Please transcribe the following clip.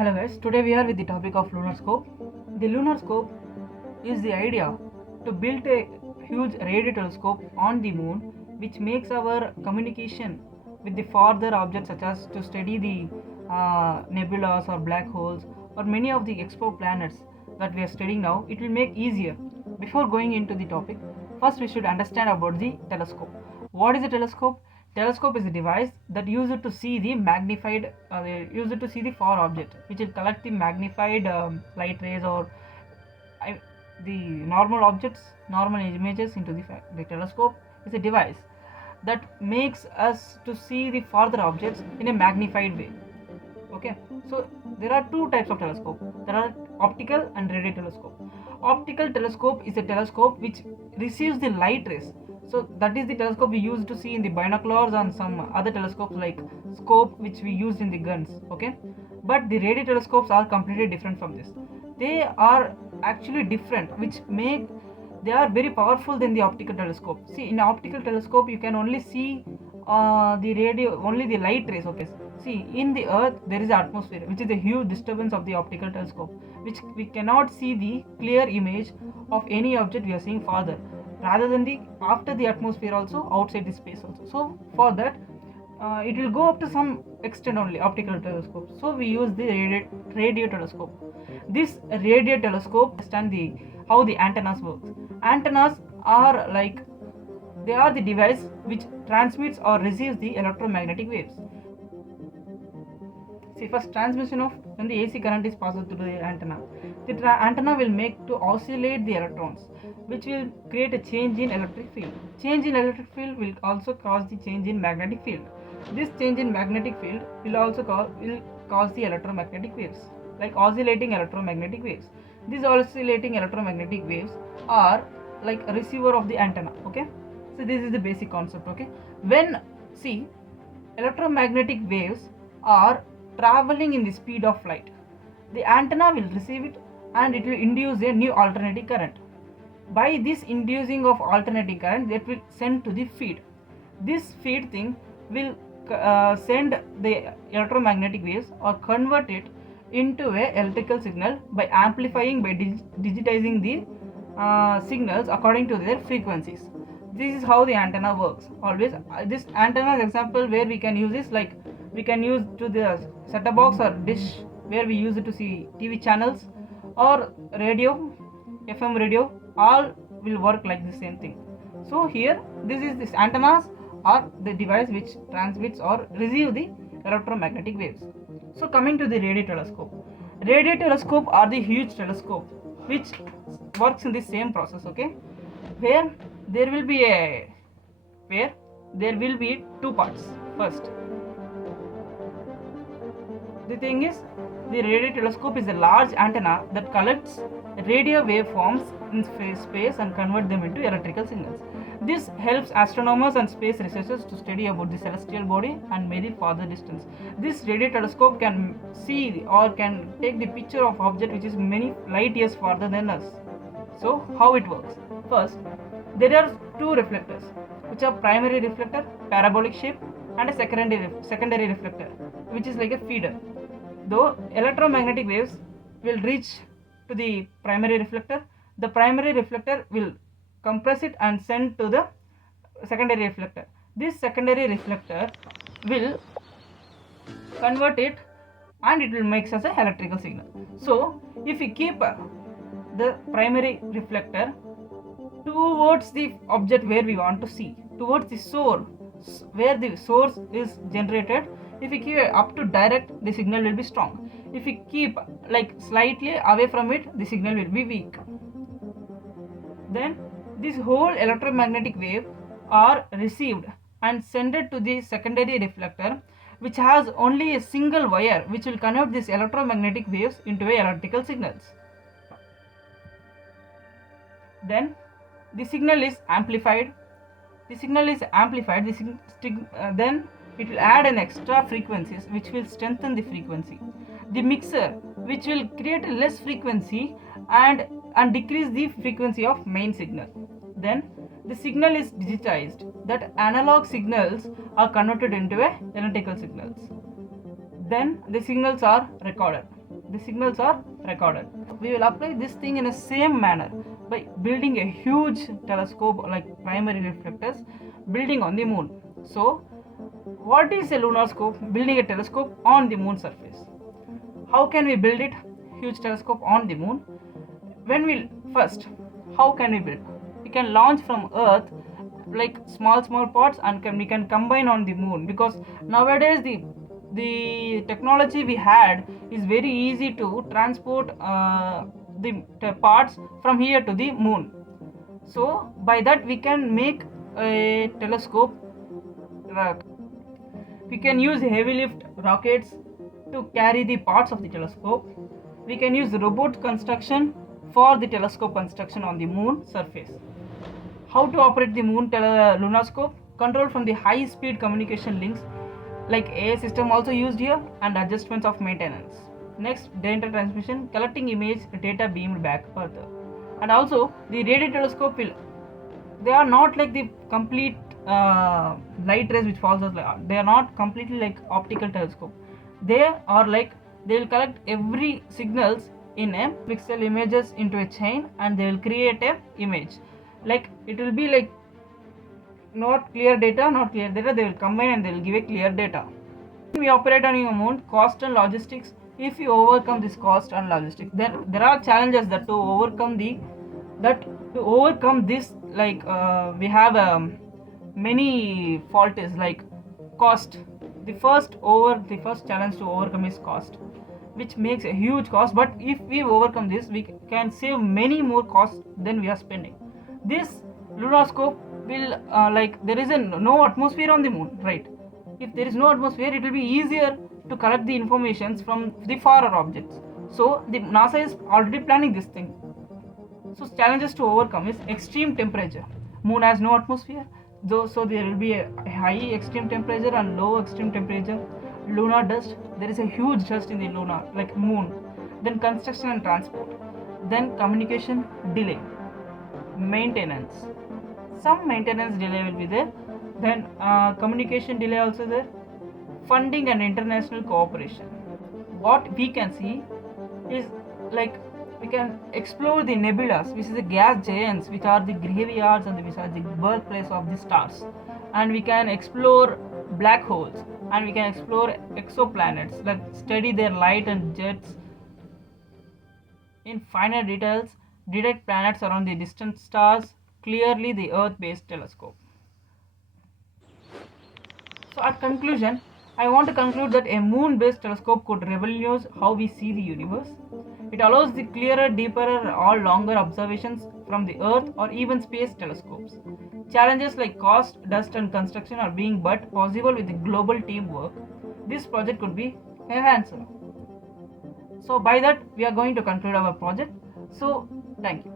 Hello guys, today we are with the topic of lunar scope. The lunar scope is the idea to build a huge radio telescope on the moon which makes our communication with the farther objects such as to study the nebulas or black holes or many of the exoplanets that we are studying now. It will make easier. Before going into the topic, first we should understand about the telescope. What is a telescope? Telescope is a device that used to see the magnified, used to see the far object, which will collect the magnified light rays or the normal objects, normal images into the telescope is a device that makes us to see the farther objects in a magnified way. Okay, so there are two types of telescope. There are optical and radio telescope. Optical telescope is a telescope which receives the light rays, so that is the telescope we use to see in the binoculars and some other telescopes like scope which we use in the guns. Okay, but the radio telescopes are completely different from this. They are actually different, which make they are very powerful than the optical telescope. See, in optical telescope you can only see the radio, only the light rays. Okay, see, in the earth there is an atmosphere which is a huge disturbance of the optical telescope, which we cannot see the clear image of any object we are seeing farther, rather than the after the atmosphere also outside the space also. So for that it will go up to some extent only optical telescope, so we use the radio telescope. This radio telescope understand the how the antennas works. Antennas are like, they are the device which transmits or receives the electromagnetic waves. See, first transmission of when the AC current is passed through the antenna, the antenna will make to oscillate the electrons, which will create a change in electric field. Change in electric field will also cause the change in magnetic field. This change in magnetic field will also cause the electromagnetic waves, like oscillating electromagnetic waves. These oscillating electromagnetic waves are like a receiver of the antenna. Okay, so this is the basic concept. Okay, when see, electromagnetic waves are traveling in the speed of light, the antenna will receive it and it will induce a new alternating current. By this inducing of alternating current, that will send to the feed. This feed thing will send the electromagnetic waves or convert it into a electrical signal by amplifying, by digitizing the signals according to their frequencies. This is how the antenna works. Always this antenna example where we can use this, like we can use to the set-top box or dish where we use it to see TV channels, or radio, FM radio, all will work like the same thing. So here this antennas are the device which transmits or receive the electromagnetic waves. So coming to the radio telescope. Radio telescope are the huge telescope which works in the same process. Okay, where there will be two parts. First, the thing is, the radio telescope is a large antenna that collects radio waveforms in space and convert them into electrical signals. This helps astronomers and space researchers to study about the celestial body and maybe farther distance. This radio telescope can see or can take the picture of object which is many light years farther than us. So how it works? First, there are two reflectors, which are primary reflector, parabolic shape, and a secondary reflector, which is like a feeder. Though electromagnetic waves will reach to the primary reflector, the primary reflector will compress it and send to the secondary reflector. This secondary reflector will convert it and it will make us an electrical signal. So if we keep the primary reflector towards the object where we want to see, towards the source where the source is generated, if we keep up to direct, the signal will be strong. If we keep like slightly away from it, the signal will be weak. Then this whole electromagnetic wave are received and sent to the secondary reflector, which has only a single wire which will convert these electromagnetic waves into electrical signals. Then the signal is amplified. Then it will add an extra frequencies which will strengthen the frequency. The mixer which will create a less frequency and decrease the frequency of main signal. Then the signal is digitized, that analog signals are converted into electrical signals. Then the signals are recorded. the signals are recorded. We will apply this thing in a same manner by building a huge telescope like primary reflectors building on the moon. So what is a lunar scope? Building a telescope on the moon surface. How can we build it? Huge telescope on the moon. When we first, how can we build? We can launch from Earth like small parts and we can combine on the moon, because nowadays the technology we had is very easy to transport the parts from here to the moon. So by that we can make a telescope. We can use heavy lift rockets to carry the parts of the telescope. We can use robot construction for the telescope construction on the moon surface. How to operate the moon lunar scope? Control from the high speed communication links like AI system also used here, and adjustments of maintenance. Next, data transmission, collecting image data beamed back further. And also the radio telescope will, they are not like the complete light rays which falls out, they are not completely like optical telescope. They are like, they will collect every signals in a pixel images into a chain, and they will create a image. Like it will be like not clear data, they will combine and they will give a clear data. When we operate on your moon, cost and logistics. If you overcome this cost and logistics, then there are challenges that to overcome this, like we have many faults like cost. The first challenge to overcome is cost, which makes a huge cost. But if we overcome this, we can save many more costs than we are spending. This lunar scope will like there is no atmosphere on the moon, right? If there is no atmosphere, it will be easier to collect the informations from the farer objects. So the NASA is already planning this thing. So challenges to overcome is extreme temperature. Moon has no atmosphere, though, so there will be a high extreme temperature and low extreme temperature. Lunar dust, there is a huge dust in the lunar like moon. Then construction and transport. Then communication delay. Maintenance. Some maintenance delay will be there. Then communication delay also there. Funding and international cooperation. What we can see is like we can explore the nebulas, which is the gas giants, which are the graveyards and which are the birthplace of the stars. And we can explore black holes, and we can explore exoplanets, like study their light and jets in finer details, detect planets around the distant stars, clearly the Earth-based telescope. So at conclusion, I want to conclude that a moon-based telescope could revolutionize how we see the universe. It allows the clearer, deeper, or longer observations from the Earth or even space telescopes. Challenges like cost, dust, and construction are being but possible with the global teamwork. This project could be a answer. So by that, we are going to conclude our project. So thank you.